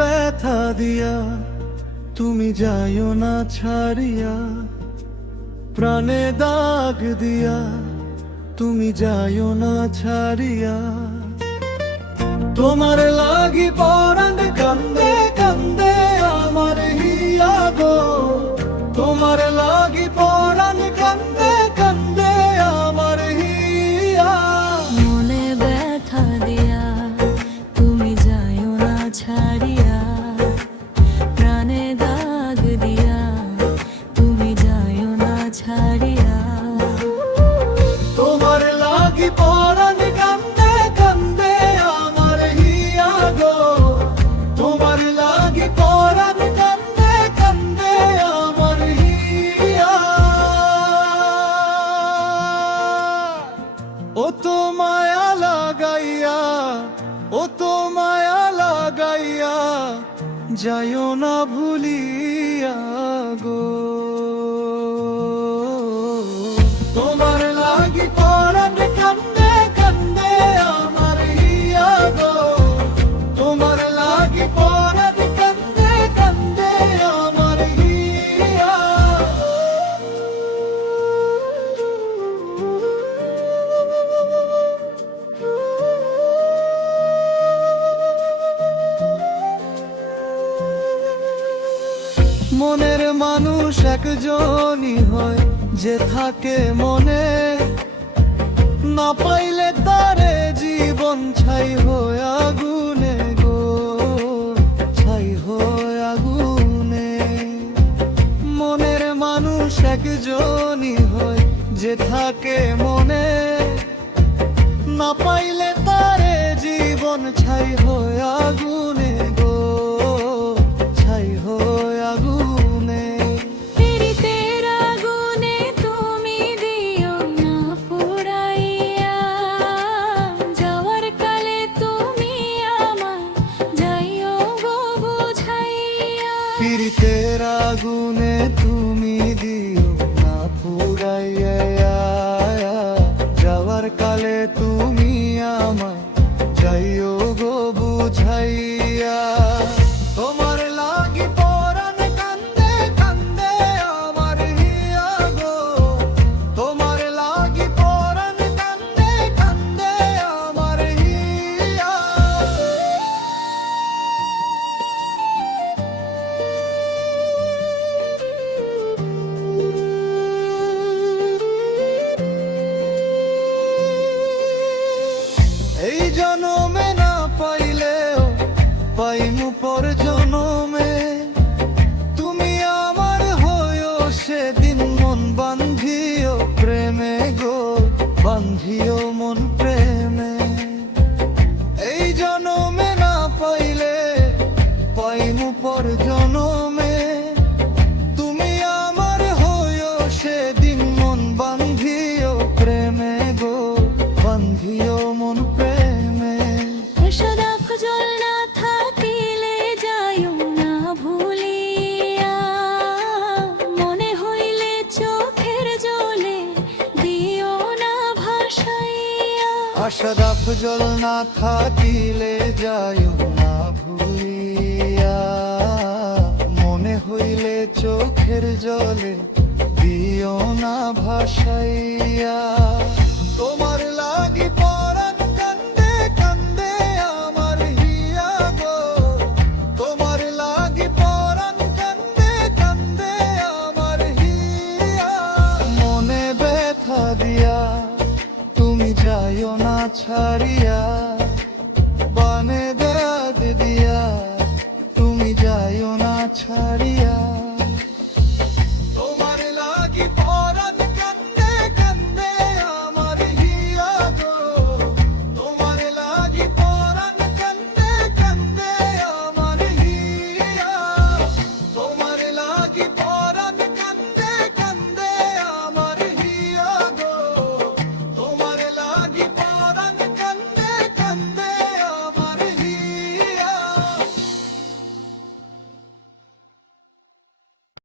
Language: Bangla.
ব্যথা দিয়া তুমি যাইও না ছাড়িয়া, প্রাণে দাগ দিয়া তুমি যাইও না ছাড়িয়া। তোমার লাগি পরাণ কান্দে কান্দে আমার হিয়া গো, তোমার লাগি পরাণ কান্দে কান্দে আমার হিয়া। মনে ব্যথা দিয়া তুমি যাইও না ছাড়িয়া, প্রাণে দাগ দিয়া তুমি যাইও না ছাড়িয়া। তোমার লাগি পরাণ কান্দে কান্দে আমার হিয়া গো, তোমার লাগি পরাণ কান্দে কান্দে আমার হিয়া। ও তো মায়া লাগাইয়া, ও তো মায়া লাগাইয়া যাইও না ভুলিয়া গো। তোমার লাগি পরাণ কান্দে কান্দে আমার হিয়া গো, তোমার লাগি পরাণ কান্দে কান্দে আমার হিয়া। মনের মানুষ একজনই হয় যে থাকে মনে, না পাইলে তারে জীবন ছাই হয়ে আগুনে গো, ছাই হয়ে আগুনে। মনের মানুষ একজনই হয় যে থাকে মনে, না পাইলে তারে জীবন ছাই হয়ে আগুনে গো, ছাই হয়ে আগুনে। পীড়িতের আগুনে তুমি দিও না পুড়াইয়া, যাওয়ার কালে তুমি আমায় যাইও গো বুঝাইয়া। পীড়িতের আগুনে তুমি দিও না পুড়াইয়া, যাওয়ার কালে তুমি আমায় যাইও গো বুঝাইয়া। তোমার লাগি পরাণ কান্দে কান্দে আমার হিয়া গো, তোমার লাগি পরাণ কান্দে কান্দে আমার হিয়া। এই জনমে না পাইলেও পাইমু পর জনমে, তুমি আমার হইও সেদিন মন বান্ধিও প্রেমে গো, বান্ধিও মন প্রেমে। এই জনমে না পাইলে পাইমু পর জনমে, তুমি আমার হইও সেদিন মন বান্ধিও প্রেমে গো, বান্ধিও মন প্রেমে। সদা জল না থাকিলে যাইও না ভুলিয়া, মনে হইলে চোখের জলে দিও না ভাসাইয়া। আশরাফ জল না থাকিলে যাইও না ভুলিয়া, মনে হইলে চোখের জলে দিও না ভাসাইয়া। তোমার লাগি পরাণ কান্দে কান্দে আমার হিয়া গো, তোমার লাগি পরাণ কান্দে কান্দে আমার হিয়া। মনে ব্যথা দিয়া তুমি যাইও না ছাড়িয়া,